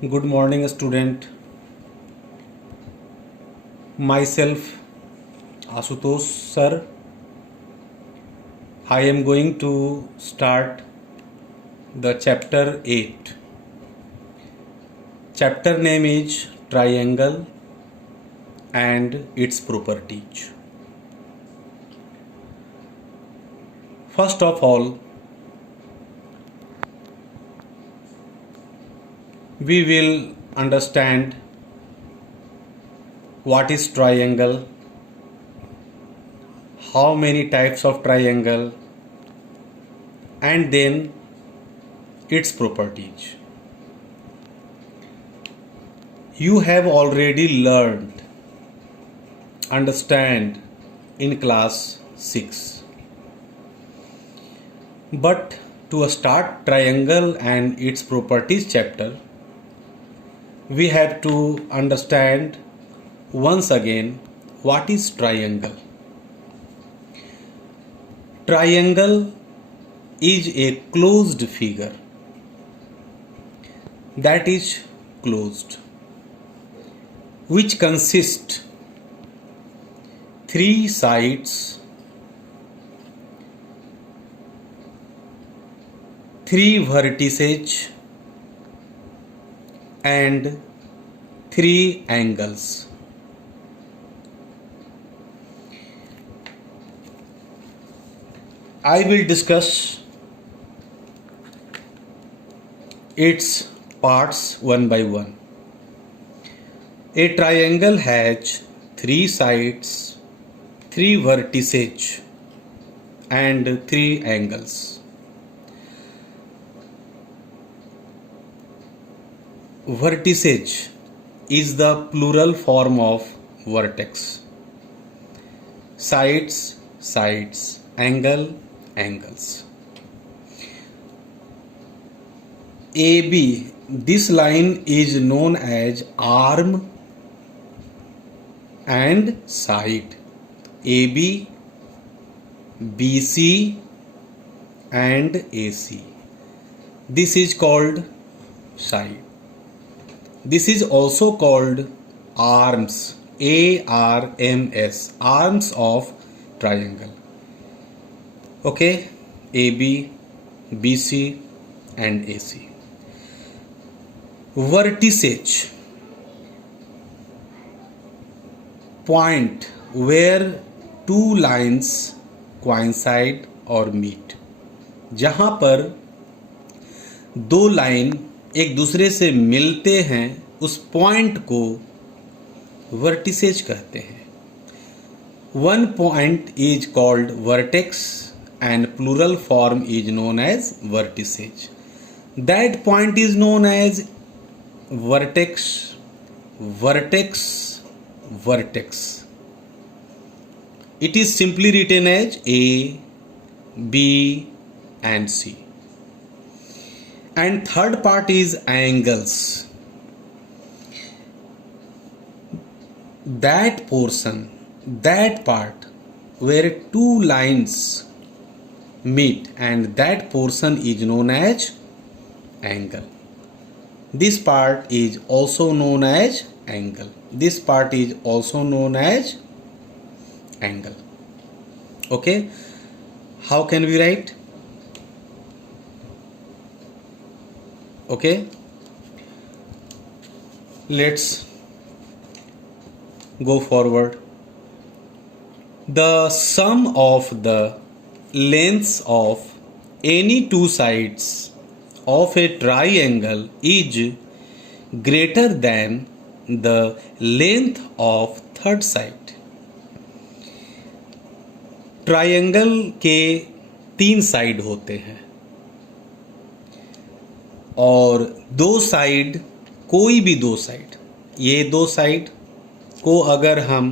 Good morning, student. Myself, Asutosh sir. I am going to start the chapter 8. Chapter name is Triangle and its properties. First of all, we will understand what is triangle, how many types of triangle, and then its properties. You have already learned, understand in class 6. But to start triangle and its properties chapter, we have to understand once again what is triangle. Triangle is a closed figure that is closed, which consists 3 sides, 3 vertices and 3 angles. I will discuss its parts one by one. A triangle has 3 sides, 3 vertices and 3 angles. Vertices is the plural form of vertex. Sides, sides, angle, angles. AB, this line is known as arm and side. AB, BC and AC. This is called side. This is also called arms, ARMS, arms of triangle. Okay, AB, BC and AC. Vertices, point where two lines coincide or meet, जहां पर दो line एक दूसरे से मिलते हैं, उस point को वर्टिसेज कहते हैं. One point is called vertex and plural form is known as vertices. That point is known as vertex, vertex, vertex. It is simply written as A, B and C. And third part is angles. That portion, that part where two lines meet, and that portion is known as angle. This part is also known as angle. This part is also known as angle. Okay, how can we write? Okay, let's go forward. The sum of the lengths of any two sides of a triangle is greater than the length of third side. Triangle के 3 side होते हैं और 2 side, कोई भी 2 side, ये 2 side को अगर हम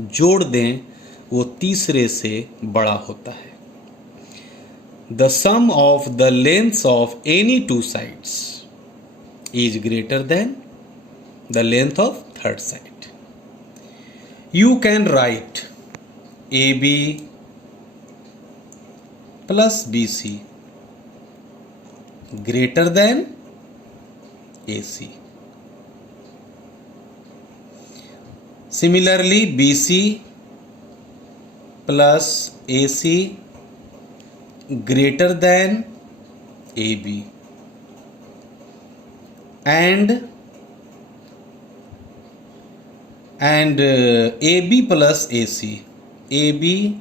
जोड़ दें वो तीसरे से बड़ा होता है. The sum of the lengths of any two sides is greater than the length of third side. You can write AB plus BC greater than AC. Similarly, BC plus AC greater than AB, and AB plus AC, AB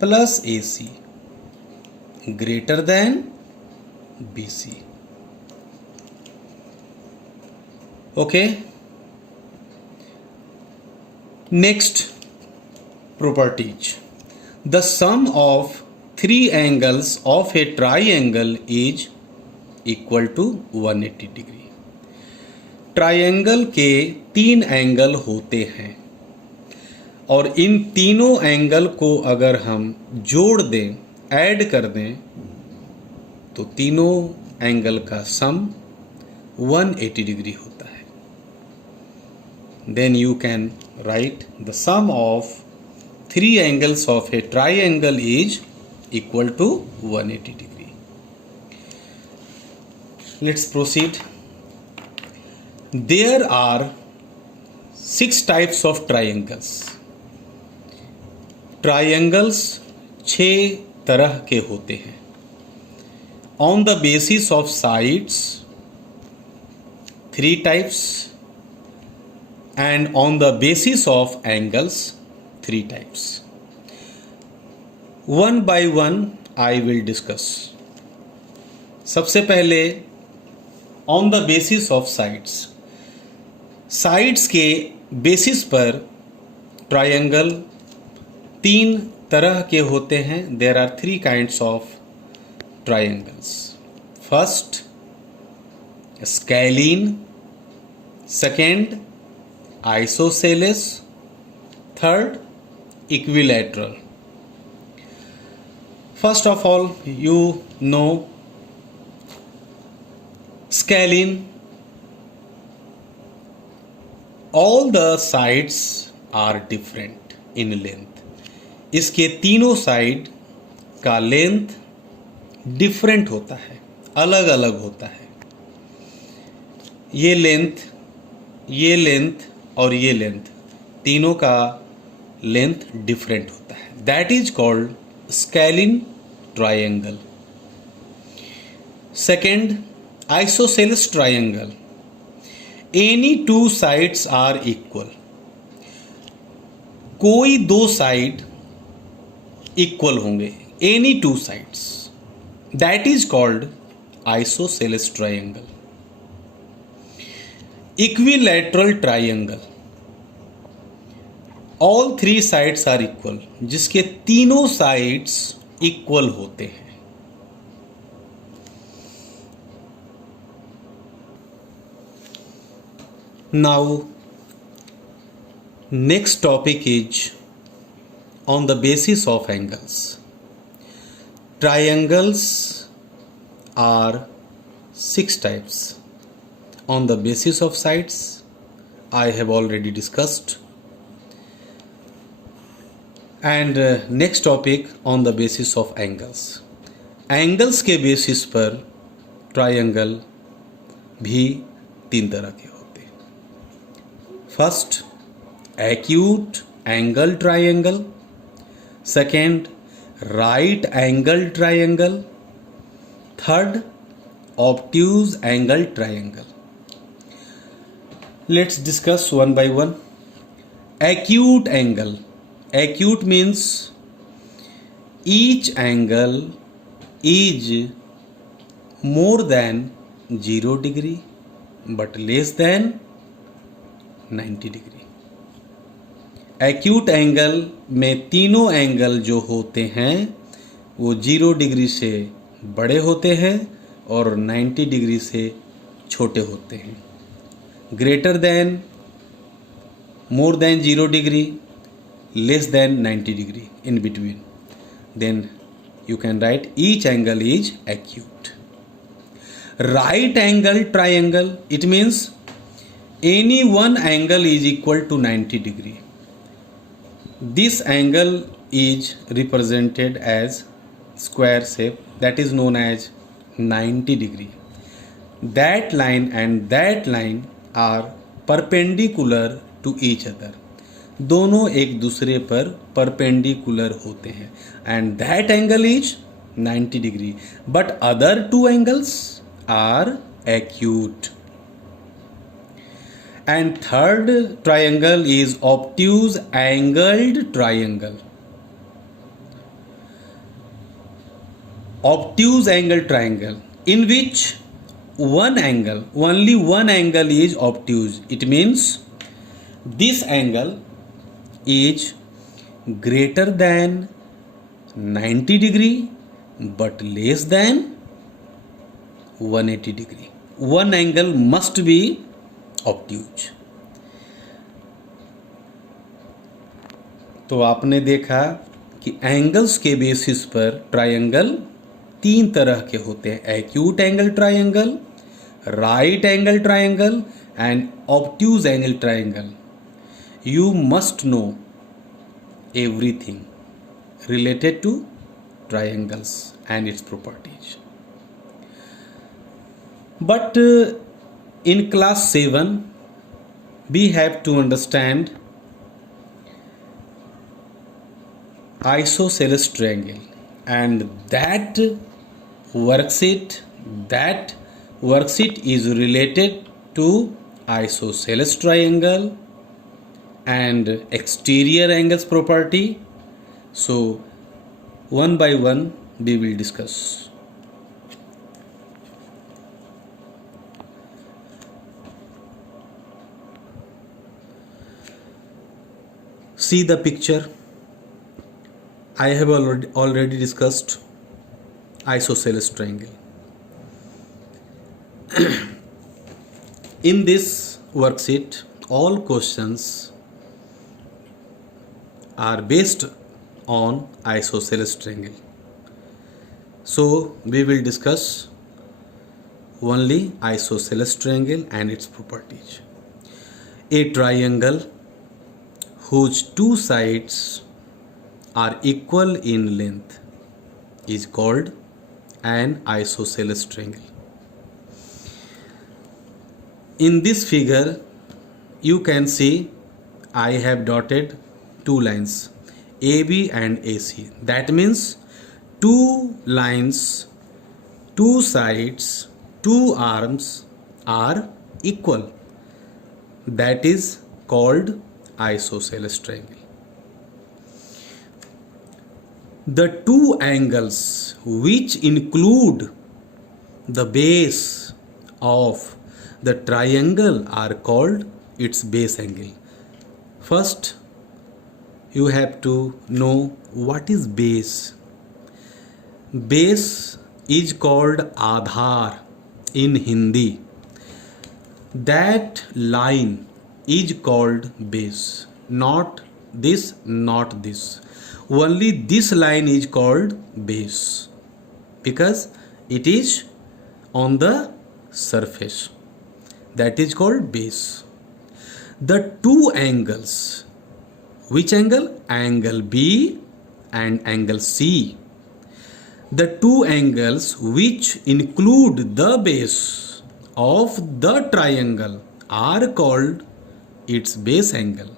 plus AC greater than BC. Okay. Next properties. The sum of three angles of a triangle is equal to 180 degree. Triangle के 3 angle होते हैं और इन तीनों angle को अगर हम जोड़ दें, ऐड कर दें, तो तीनों एंगल का सम 180 डिग्री होता है. Then you can write the sum of 3 angles of a triangle is equal to 180 degree. Let's proceed. There are 6 types of triangles. Triangles 6 तरह के होते हैं. On the basis of sides 3 types, and on the basis of angles 3 types. One by one I will discuss. सबसे पहले on the basis of sides. Sides के basis पर triangle 3 तरह के होते हैं. There are 3 kinds of triangles. First, scalene. Second, isosceles. Third, equilateral. First of all, you know scalene. All the sides are different in length. इसके तीनों side का length different होता है, अलग अलग होता है. ये लेंथ और ये लेंथ, तीनों का लेंथ डिफरेंट होता है. That is called scalene triangle. Second, isosceles triangle. Any 2 sides are equal. कोई 2 साइड इक्वल होंगे. Any 2 sides, that is called isosceles triangle. Equilateral triangle. All 3 sides are equal, जिसके तीनों साइड्स इक्वल होते हैं. Now next topic is on the basis of angles. Triangles are 6 types. On the basis of sides, I have already discussed. And next topic, on the basis of angles. Angles के basis पर triangle भी 3 तरह के होते हैं. First, acute angle triangle. Second, right angle triangle. Third, obtuse angle triangle. Let's discuss one by one. Acute angle. Acute means each angle is more than 0 degree but less than 90 degree. Acute angle में तीनों angle जो होते हैं वो 0 degree से बड़े होते हैं और 90 डिग्री से छोटे होते हैं. Greater than, more than 0 degree, less than 90 degree, in between. Then you can write each angle is acute. Right angle triangle, it means any one angle is equal to 90 degree. This angle is represented as square shape, that is known as 90 degree. That line and that line are perpendicular to each other, दोनों एक दूसरे पर perpendicular होते हैं, and that angle is 90 degree, but other two angles are acute. And third triangle is obtuse angled triangle. Obtuse angled triangle in which only one angle is obtuse. It means this angle is greater than 90 degree but less than 180 degree. One angle must be obtuse. तो आपने देखा कि angles के basis पर triangle तीन तरह के होते हैं: acute angle triangle, right angle triangle and obtuse angle triangle. You must know everything related two triangles and its properties. But in class 7 we have to understand isosceles triangle, and that worksheet is related to isosceles triangle and exterior angles property. So one by one we will discuss. See the picture. I have already discussed isosceles triangle. In this worksheet, all questions are based on isosceles triangle. So we will discuss only isosceles triangle and its properties. A triangle whose two sides are equal in length is called an isosceles triangle. In this figure you can see I have dotted two lines, AB and AC. That means two lines, two sides, two arms are equal. That is called isosceles triangle. The two angles which include the base of the triangle are called its base angle. First you have to know what is base. Base is called Aadhar in Hindi. That line is called base, not this, not this. Only this line is called base because it is on the surface. That is called base. The two angles, which angle? Angle B and angle C. The two angles which include the base of the triangle are called its base angle.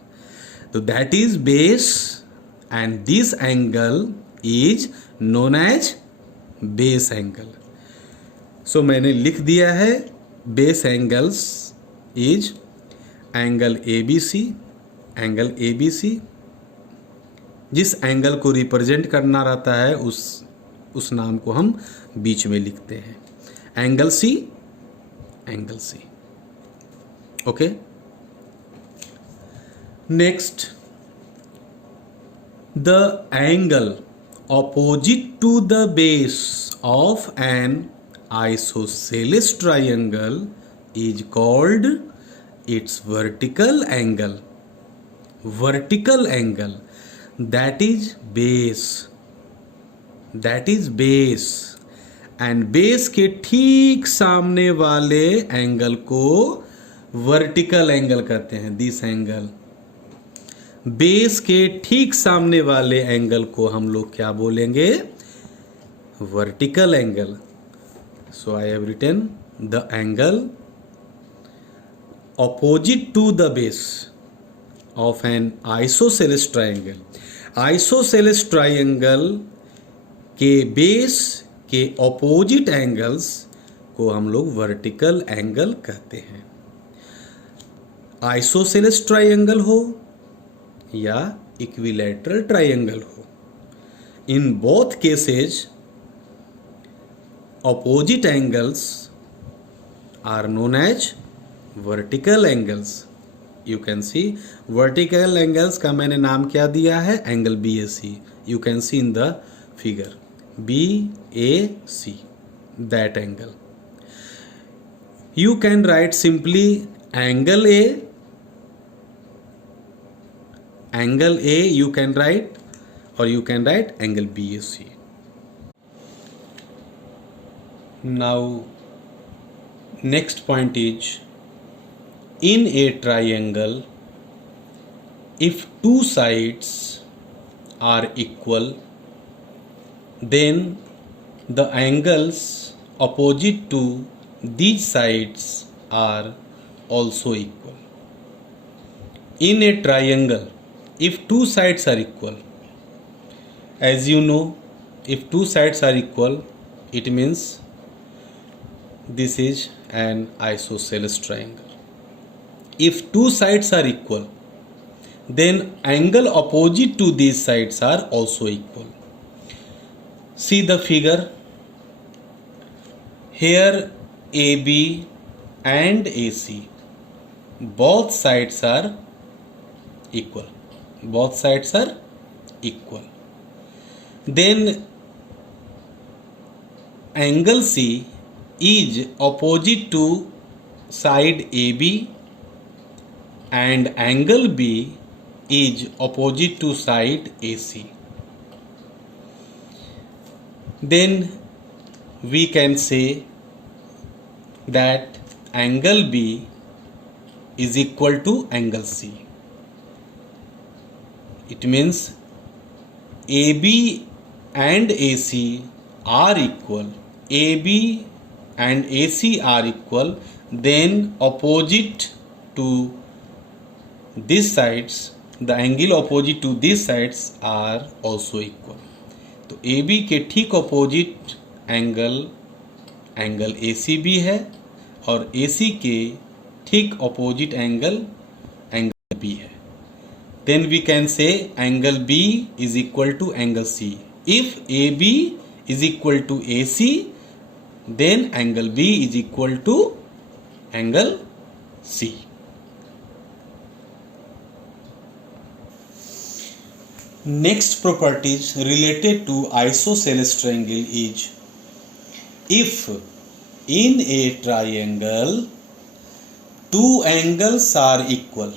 So that is base, and this angle is known as base angle. So मैंने लिख दिया है base angles is angle ABC. Angle ABC जिस angle को represent करना रहता है उस नाम को हम बीच में लिखते हैं. Angle C, angle C. Okay. Next, the angle opposite to the base of an isosceles triangle is called its vertical angle. Vertical angle, that is base. That is base. And base के ठीक सामने वाले angle को vertical angle कहते हैं. This angle, base के ठीक सामने वाले एंगल को हम लोग क्या बोलेंगे? Vertical angle. So I have written the angle opposite to the base of an isosceles triangle. Isosceles triangle के बेस के ऑपोजिट एंगल्स को हम लोग वर्टिकल एंगल कहते हैं. आइसोसेलेस ट्राइंगल हो या इक्विलैटरल ट्राइंगल हो, in both cases opposite angles are known as vertical angles. You can see vertical angles का मैंने नाम क्या दिया है, angle BAC. You can see in the figure BAC, that angle. You can write simply angle A you can write, or you can write angle BAC. Now next point is, in a triangle, if two sides are equal, then the angles opposite to these sides are also equal. In a triangle, if two sides are equal, as you know, if two sides are equal, it means this is an isosceles triangle. If two sides are equal, then angle opposite to these sides are also equal. See the figure. Here AB and AC, both sides are equal. Both sides are equal. Then angle C is opposite to side AB and angle B is opposite to side AC. Then we can say that angle B is equal to angle C. It means AB and AC are equal. AB and AC are equal, then opposite to these sides, the angle opposite to these sides are also equal. तो AB के ठीक opposite angle AC भी है और AC के ठीक opposite angle B है. Then we can say angle B is equal to angle C. If AB is equal to AC, then angle B is equal to angle C. Next properties related to isosceles triangle is, if in a triangle two angles are equal,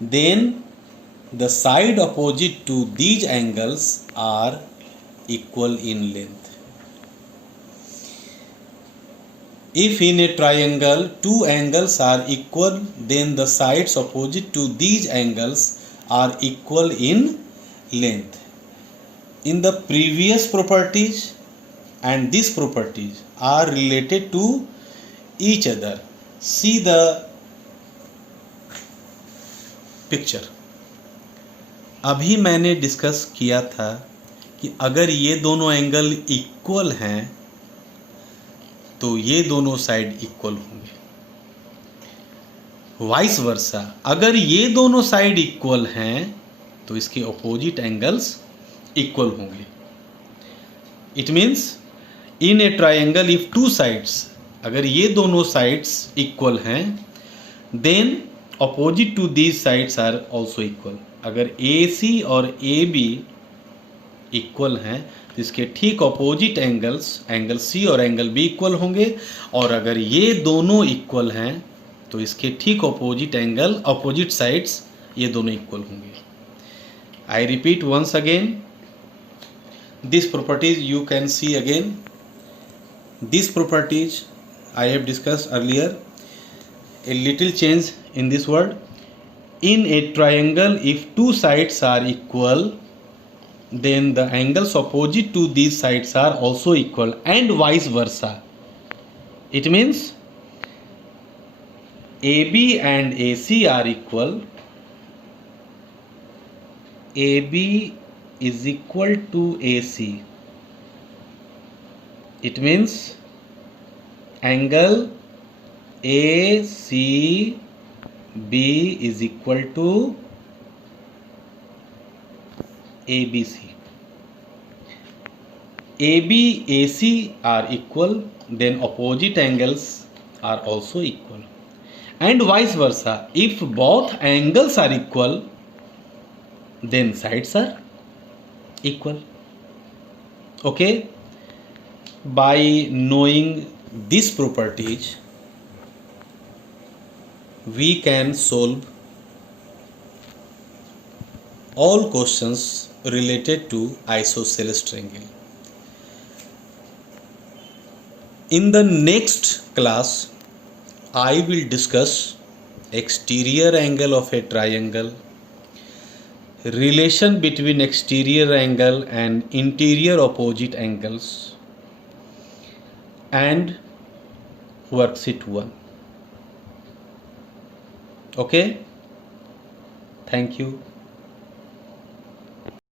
then the side opposite to these angles are equal in length. If in a triangle two angles are equal, then the sides opposite to these angles are equal in length. In the previous properties and these properties are related to each other. See the picture. अभी मैंने discuss किया था कि अगर ये दोनों angle equal हैं तो ये दोनों साइड इक्वल होंगे. वाइस वर्सा, अगर ये दोनों साइड इक्वल हैं तो इसके ऑपोजिट एंगल्स इक्वल होंगे. It means in a triangle if two sides, अगर ये दोनों साइड्स इक्वल हैं, then opposite to these sides are also equal. अगर AC और AB इक्वल हैं तो इसके ठीक ऑपोजिट एंगल्स, एंगल C और एंगल B इक्वल होंगे. और अगर ये दोनों इक्वल हैं तो इसके ठीक ऑपोजिट एंगल, ऑपोजिट साइड्स, ये दोनों इक्वल होंगे. I repeat once again, this properties you can see again. This properties I have discussed earlier. A little change in this word. In a triangle, if two sides are equal, then the angles opposite to these sides are also equal, and vice versa. It means AB and AC are equal, AB is equal to AC. It means angle ACB is equal to ABC. AB, AC are equal, then opposite angles are also equal. And vice versa. If both angles are equal, then sides are equal. Okay? By knowing these properties, we can solve all questions related to isosceles triangle. In the next class, I will discuss exterior angle of a triangle, relation between exterior angle and interior opposite angles, and worksheet 1. Okay? Thank you.